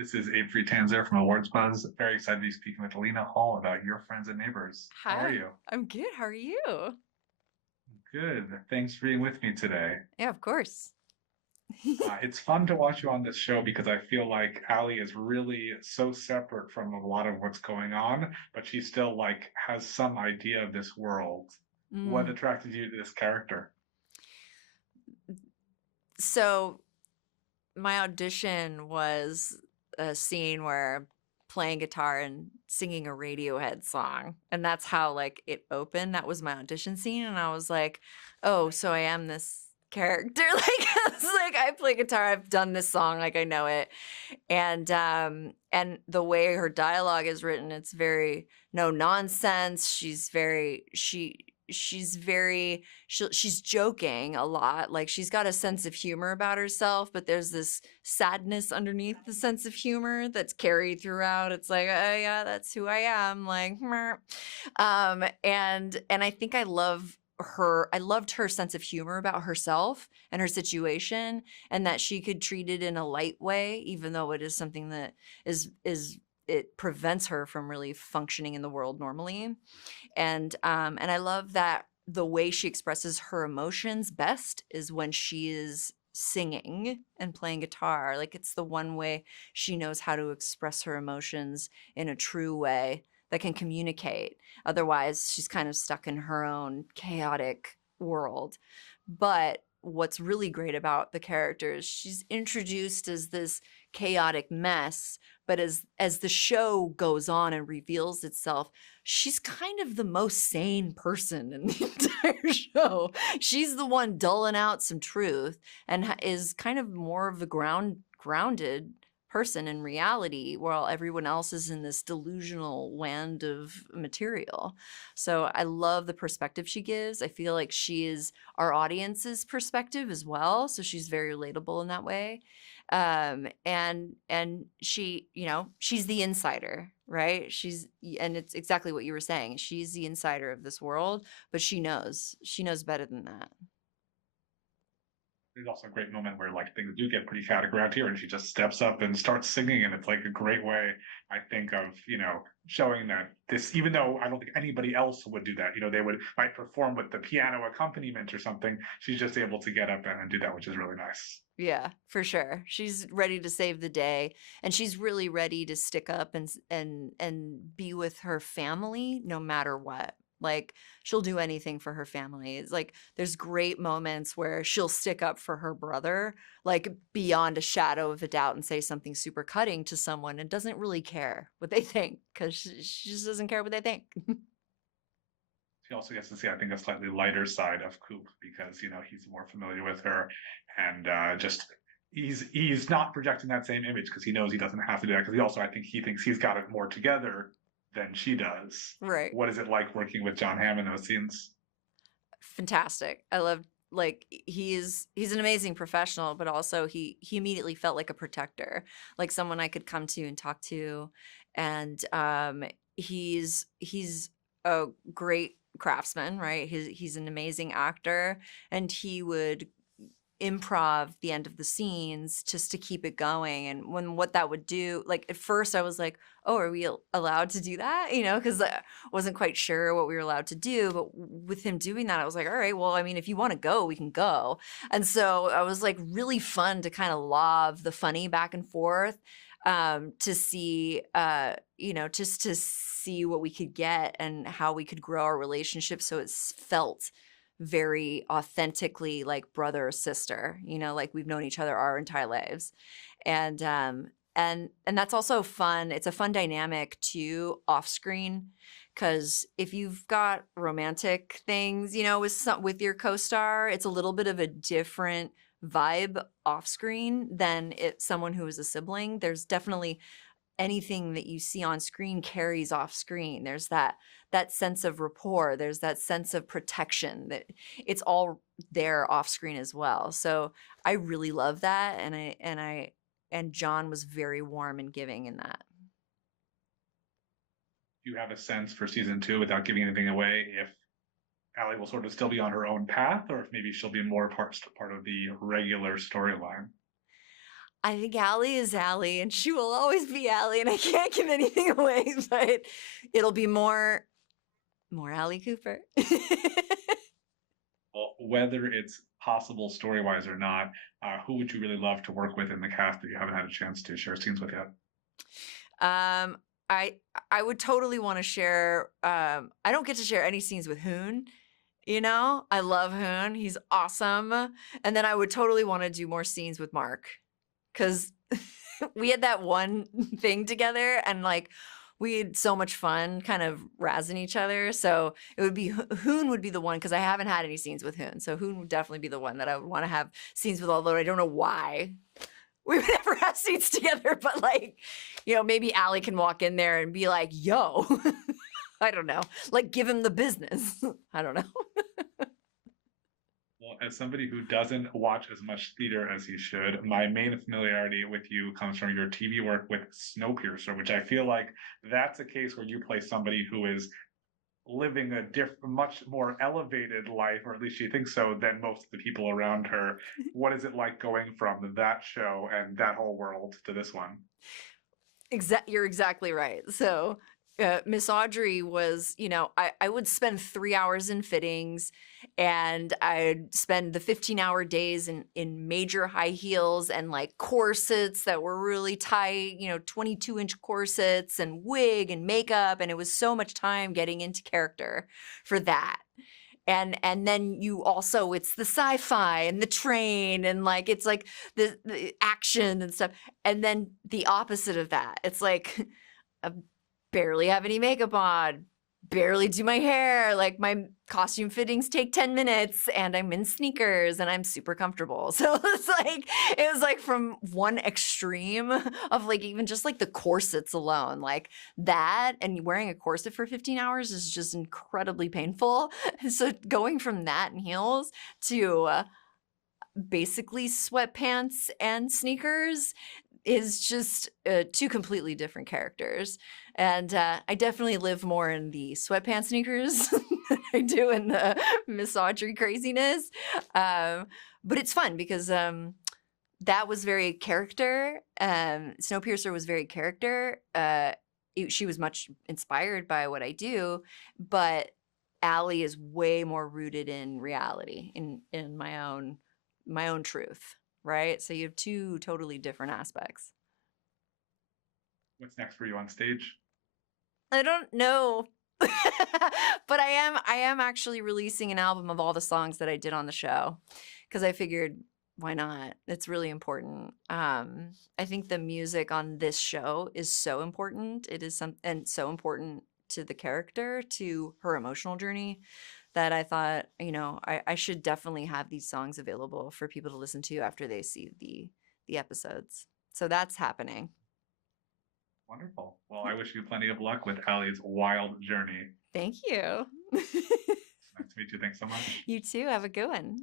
This is Abe Friedtanzer from Awards Buzz. Very excited to be speaking with Lena Hall about Your Friends and Neighbors. How are Hi, you? I'm good. How are you? Good. Thanks for being with me today. Yeah, of course. It's fun to watch you on this show because I feel like Allie is really so separate from a lot of what's going on, but she still has some idea of this world. What Mm. attracted you to this character? So my audition was a scene where playing guitar and singing a Radiohead song, and that's how it opened. That was my audition scene, and I was like, "Oh, so I am this character." It's like I play guitar. I've done this song, like I know it, and the way her dialogue is written, it's very no nonsense. She's joking a lot. Like she's got a sense of humor about herself, but there's this sadness underneath the sense of humor that's carried throughout. It's like, oh yeah, that's who I am. Like, meh. And I think I loved her sense of humor about herself and her situation, and that she could treat it in a light way, even though it is something that is it prevents her from really functioning in the world normally. And I love that the way she expresses her emotions best is when she is singing and playing guitar. Like it's the one way she knows how to express her emotions in a true way that can communicate. Otherwise, she's kind of stuck in her own chaotic world. But what's really great about the character is she's introduced as this chaotic mess, but as the show goes on and reveals itself, she's kind of the most sane person in the entire show. She's the one dulling out some truth and is kind of more of the grounded person in reality, while everyone else is in this delusional land of material. So I love the perspective she gives. I feel like she is our audience's perspective as well, so she's very relatable in that way. And she, she's the insider, right? And it's exactly what you were saying. She's the insider of this world, but she knows better than that. There's also a great moment where things do get pretty chaotic around here and she just steps up and starts singing, and it's like a great way, I think, of showing that this, even though I don't think anybody else would do that, they might perform with the piano accompaniment or something, she's just able to get up and do that, which is really nice. Yeah, for sure. She's ready to save the day, and she's really ready to stick up and be with her family no matter what. Like she'll do anything for her family. It's like there's great moments where she'll stick up for her brother, like beyond a shadow of a doubt, and say something super cutting to someone and doesn't really care what they think because she just doesn't care what they think. She also gets to see, I think, a slightly lighter side of Coop because he's more familiar with her, and just he's not projecting that same image because he knows he doesn't have to do that. Because he also, I think, he thinks he's got it more together than she does. Right. What is it like working with John Hamm in those scenes? Fantastic. I love like he's an amazing professional, but also he immediately felt like a protector, like someone I could come to and talk to. And he's a great craftsman, right? He's an amazing actor, and he would improv the end of the scenes just to keep it going. And when what that would do, like at first I was like, oh, are we allowed to do that? Because I wasn't quite sure what we were allowed to do. But with him doing that, I was like, all right, well, I mean, if you want to go, we can go. And so I was like really fun to kind of lob the funny back and forth, to see, just to see what we could get and how we could grow our relationship. So it's felt very authentically like brother or sister, like we've known each other our entire lives. And that's also fun. It's a fun dynamic too off screen, because if you've got romantic things, with your co-star, it's a little bit of a different vibe off screen than someone who is a sibling. There's definitely anything that you see on screen carries off screen. There's that sense of rapport. There's that sense of protection that it's all there off screen as well. So I really love that, and John was very warm and giving in that. Do you have a sense for season two, without giving anything away, if Allie will sort of still be on her own path, or if maybe she'll be more part of the regular storyline? I think Allie is Allie, and she will always be Allie, and I can't give anything away, but it'll be more Allie Cooper. Well, whether it's possible story wise or not, who would you really love to work with in the cast that you haven't had a chance to share scenes with yet? Um, I I would totally want to share. I don't get to share any scenes with Hoon. You know, I love Hoon. He's awesome. And then I would totally want to do more scenes with Mark because we had that one thing together and like we had so much fun kind of razzing each other. So it would be Hoon would be the one because I haven't had any scenes with Hoon. So Hoon would definitely be the one that I would want to have scenes with, although I don't know why we would never have scenes together. But like, you know, maybe Allie can walk in there and be like, yo, I don't know, like give him the business. I don't know. Well, as somebody who doesn't watch as much theater as he should, my main familiarity with you comes from your TV work with Snowpiercer, which I feel like that's a case where you play somebody who is living a much more elevated life, or at least she thinks so, than most of the people around her. What is it like going from that show and that whole world to this one? You're exactly right. So, Miss Audrey was, you know, I would spend 3 hours in fittings and I'd spend the 15-hour days in major high heels and like corsets that were really tight, you know, 22-inch corsets and wig and makeup. And it was so much time getting into character for that. And then you also it's the sci-fi and the train and like it's like the action and stuff, and then the opposite of that, it's like I barely have any makeup on, barely do my hair, like my costume fittings take 10 minutes and I'm in sneakers and I'm super comfortable. So it was like from one extreme of like even just like the corsets alone, like that, and wearing a corset for 15 hours is just incredibly painful. So going from that and heels to basically sweatpants and sneakers is just two completely different characters. And I definitely live more in the sweatpants sneakers than I do in the Miss Audrey craziness. But it's fun because that was very character. Snowpiercer was very character. She was much inspired by what I do, but Allie is way more rooted in reality, in my own truth, right? So you have two totally different aspects. What's next for you on stage? I don't know. But I am actually releasing an album of all the songs that I did on the show because I figured why not? It's really important. I think the music on this show is so important. It is so important to the character, to her emotional journey, that I thought, you know, I should definitely have these songs available for people to listen to after they see the episodes. So that's happening. Wonderful. Well, I wish you plenty of luck with Allie's wild journey. Thank you. Nice to meet you. Thanks so much. You too. Have a good one.